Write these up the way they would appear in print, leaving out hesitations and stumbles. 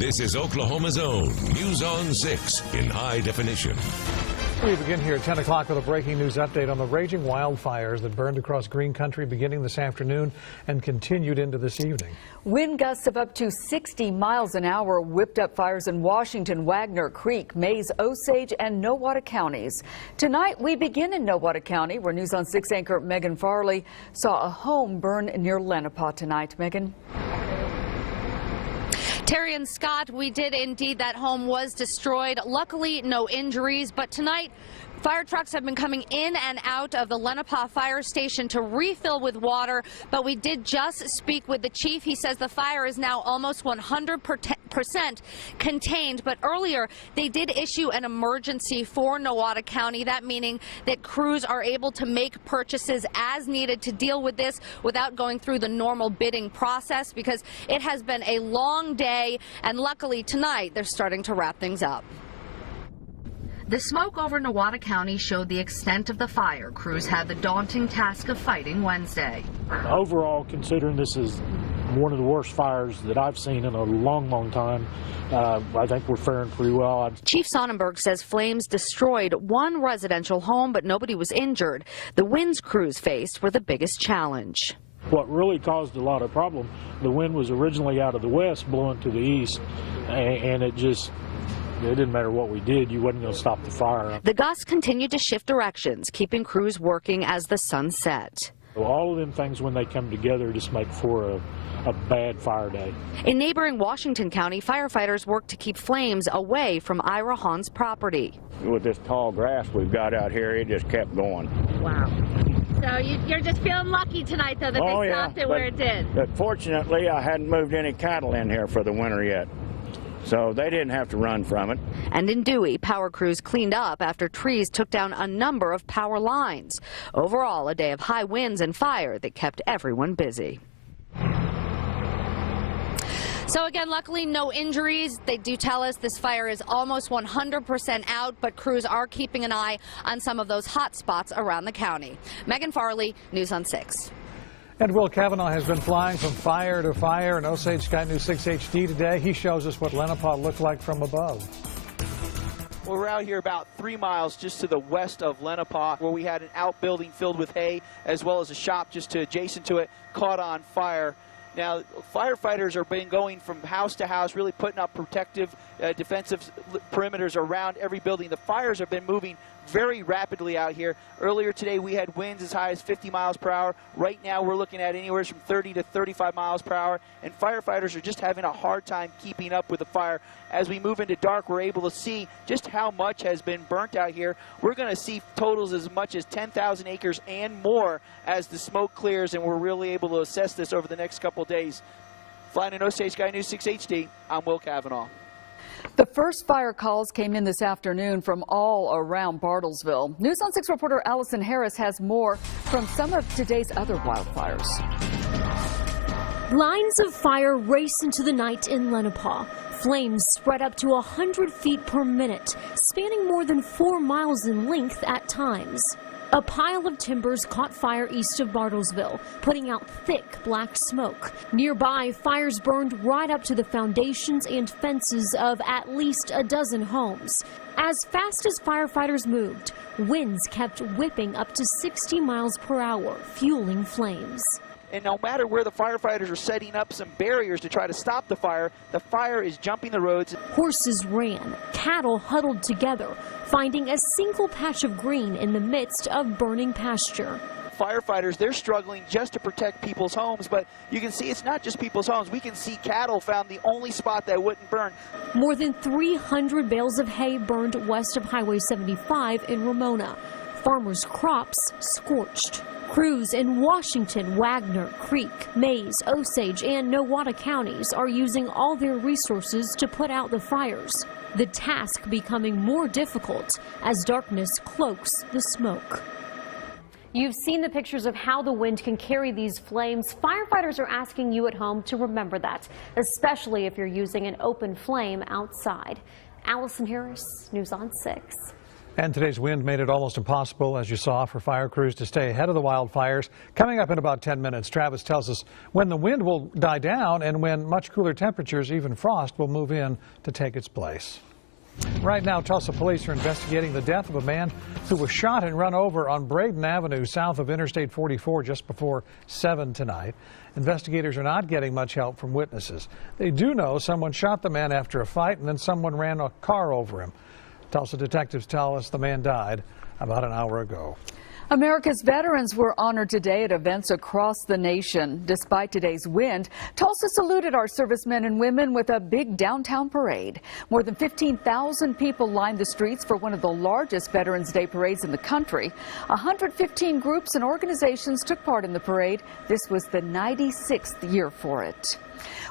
This is Oklahoma's own News on 6 in high definition. We begin here at 10 o'clock with a breaking news update on the raging wildfires that burned across green country beginning this afternoon and continued into this evening. Wind gusts of up to 60 miles an hour whipped up fires in Washington, Wagner, Creek, Mays, Osage, and Nowata counties. Tonight, we begin in Nowata County, where News on 6 anchor Megan Farley saw a home burn near Lenape tonight. Megan? Terry and Scott, we did indeed. That home was destroyed. Luckily, no injuries. But tonight, fire trucks have been coming in and out of the Lenape fire station to refill with water. But we did just speak with the chief. He says the fire is now almost 100% contained. But earlier, they did issue an emergency for Nowata County. That meaning that crews are able to make purchases as needed to deal with this without going through the normal bidding process, because it has been a long day. And luckily tonight, they're starting to wrap things up. The smoke over Nowata County showed the extent of the fire. Crews had the daunting task of fighting Wednesday. Overall, considering this is one of the worst fires that I've seen in a long time, I think we're faring pretty well. Chief Sonnenberg says flames destroyed one residential home, but nobody was injured. The winds crews faced were the biggest challenge. What really caused a lot of problem, the wind was originally out of the west blowing to the east, and it didn't matter what we did, you wasn't going to stop the fire. The gusts continued to shift directions, keeping crews working as the sun set. All of them things, when they come together, just make for a bad fire day. In neighboring Washington County, firefighters worked to keep flames away from Ira Hahn's property. With this tall grass we've got out here, it just kept going. Wow. So you're just feeling lucky tonight, though, that they stopped it where it did. But fortunately, I hadn't moved any cattle in here for the winter yet, so they didn't have to run from it. And in Dewey, power crews cleaned up after trees took down a number of power lines. Overall, a day of high winds and fire that kept everyone busy. So again, luckily no injuries. They do tell us this fire is almost 100% out, but crews are keeping an eye on some of those hot spots around the county. Megan Farley, News on 6. And Will Cavanaugh has been flying from fire to fire in Osage Sky News 6 HD today. He shows us what Lenape looked like from above. Well, we're out here about 3 miles just to the west of Lenape, where we had an outbuilding filled with hay, as well as a shop just adjacent to it, caught on fire. Now, firefighters are been going from house to house, really putting up protective, defensive perimeters around every building. The fires have been moving very rapidly out here. Earlier today, we had winds as high as 50 miles per hour. Right now, we're looking at anywhere from 30 to 35 miles per hour, and firefighters are just having a hard time keeping up with the fire. As we move into dark, we're able to see just how much has been burnt out here. We're going to see totals as much as 10,000 acres and more as the smoke clears, and we're really able to assess this over the next couple days. Flying in Osage Sky News 6 HD, I'm Will Cavanaugh. The first fire calls came in this afternoon from all around Bartlesville. News on 6 reporter Allison Harris has more from some of today's other wildfires. Lines of fire race into the night in Lenape. Flames spread up to 100 feet per minute, spanning more than 4 miles in length at times. A pile of timbers caught fire east of Bartlesville, putting out thick black smoke. Nearby, fires burned right up to the foundations and fences of at least a dozen homes. As fast as firefighters moved, winds kept whipping up to 60 miles per hour, fueling flames. And no matter where the firefighters are setting up some barriers to try to stop the fire is jumping the roads. Horses ran, cattle huddled together, finding a single patch of green in the midst of burning pasture. Firefighters, they're struggling just to protect people's homes, but you can see it's not just people's homes. We can see cattle found the only spot that wouldn't burn. More than 300 bales of hay burned west of Highway 75 in Ramona. Farmers' crops scorched. Crews in Washington, Wagner, Creek, Mays, Osage, and Nowata counties are using all their resources to put out the fires. The task becoming more difficult as darkness cloaks the smoke. You've seen the pictures of how the wind can carry these flames. Firefighters are asking you at home to remember that, especially if you're using an open flame outside. Allison Harris, News on 6. And today's wind made it almost impossible, as you saw, for fire crews to stay ahead of the wildfires. Coming up in about 10 minutes, Travis tells us when the wind will die down and when much cooler temperatures, even frost, will move in to take its place. Right now, Tulsa police are investigating the death of a man who was shot and run over on Braden Avenue south of Interstate 44 just before 7 tonight. Investigators are not getting much help from witnesses. They do know someone shot the man after a fight and then someone ran a car over him. Tulsa detectives tell us the man died about an hour ago. America's veterans were honored today at events across the nation. Despite today's wind, Tulsa saluted our servicemen and women with a big downtown parade. More than 15,000 people lined the streets for one of the largest Veterans Day parades in the country. 115 groups and organizations took part in the parade. This was the 96th year for it.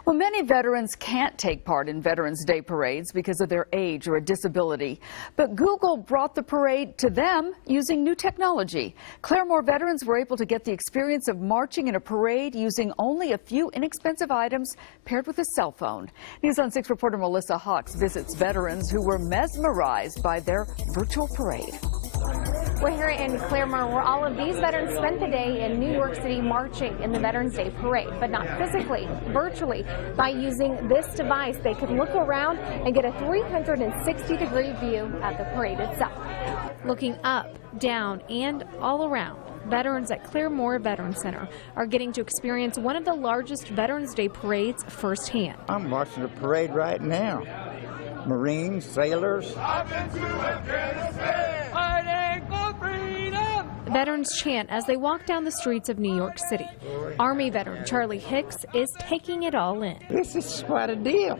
Well, many veterans can't take part in Veterans Day parades because of their age or a disability. But Google brought the parade to them using new technology. Claremore veterans were able to get the experience of marching in a parade using only a few inexpensive items paired with a cell phone. News on 6 reporter Melissa Hawks visits veterans who were mesmerized by their virtual parade. We're here in Claremore, where all of these veterans spent the day in New York City marching in the Veterans Day Parade, but not physically, virtually. By using this device, they could look around and get a 360-degree view at the parade itself. Looking up, down, and all around, veterans at Claremore Veterans Center are getting to experience one of the largest Veterans Day parades firsthand. I'm watching the parade right now. Marines, sailors. Veterans chant as they walk down the streets of New York City. Army veteran Charlie Hicks is taking it all in. This is quite a deal.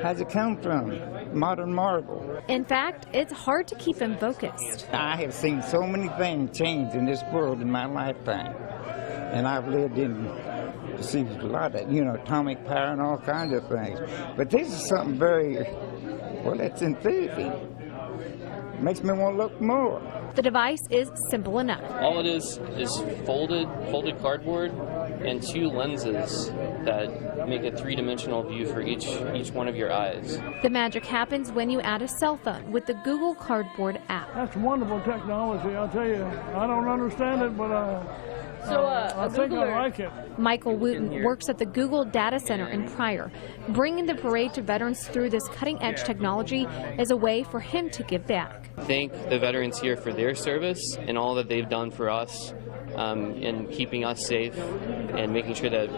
How's it come from? Modern marvel. In fact, it's hard to keep him focused. I have seen so many things change in this world in my lifetime. And I've lived in see a lot of, atomic power and all kinds of things. But this is something very, well, it's enthusing. It makes me want to look more. The device is simple enough. All it is folded cardboard and 2 lenses that make a 3-dimensional view for each one of your eyes. The magic happens when you add a cell phone with the Google Cardboard app. That's wonderful technology, I'll tell you. I don't understand it, but I think I like it. Michael Wooten works at the Google Data Center in Pryor. Bringing the parade to veterans through this cutting-edge technology is a way for him to give back. Thank the veterans here for their service and all that they've done for us in keeping us safe and making sure that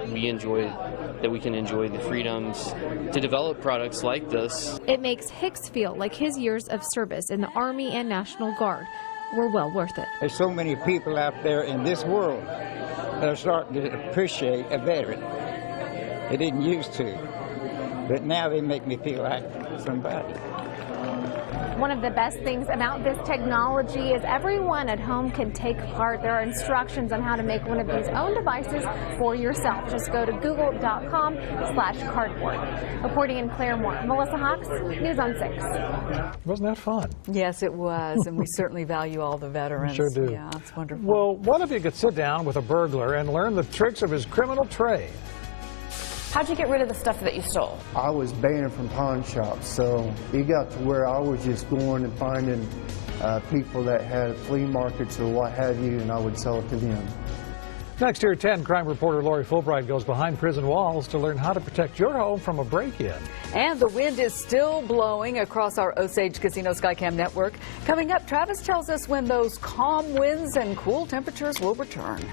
we can enjoy the freedoms to develop products like this. It makes Hicks feel like his years of service in the Army and National Guard were well worth it. There's so many people out there in this world that are starting to appreciate a veteran. They didn't used to, but now they make me feel like somebody. One of the best things about this technology is everyone at home can take part. There are instructions on how to make one of these own devices for yourself. Just go to google.com/cardboard. Reporting in Claremore, Melissa Hawks, News on 6. Wasn't that fun? Yes, it was, and we certainly value all the veterans. We sure do. Yeah, it's wonderful. Well, what if you could sit down with a burglar and learn the tricks of his criminal trade? How'd you get rid of the stuff that you stole? I was banned from pawn shops, so it got to where I was just going and finding people that had flea markets or what have you, and I would sell it to them. Next here at 10, crime reporter Lori Fulbright goes behind prison walls to learn how to protect your home from a break-in. And the wind is still blowing across our Osage Casino Skycam network. Coming up, Travis tells us when those calm winds and cool temperatures will return.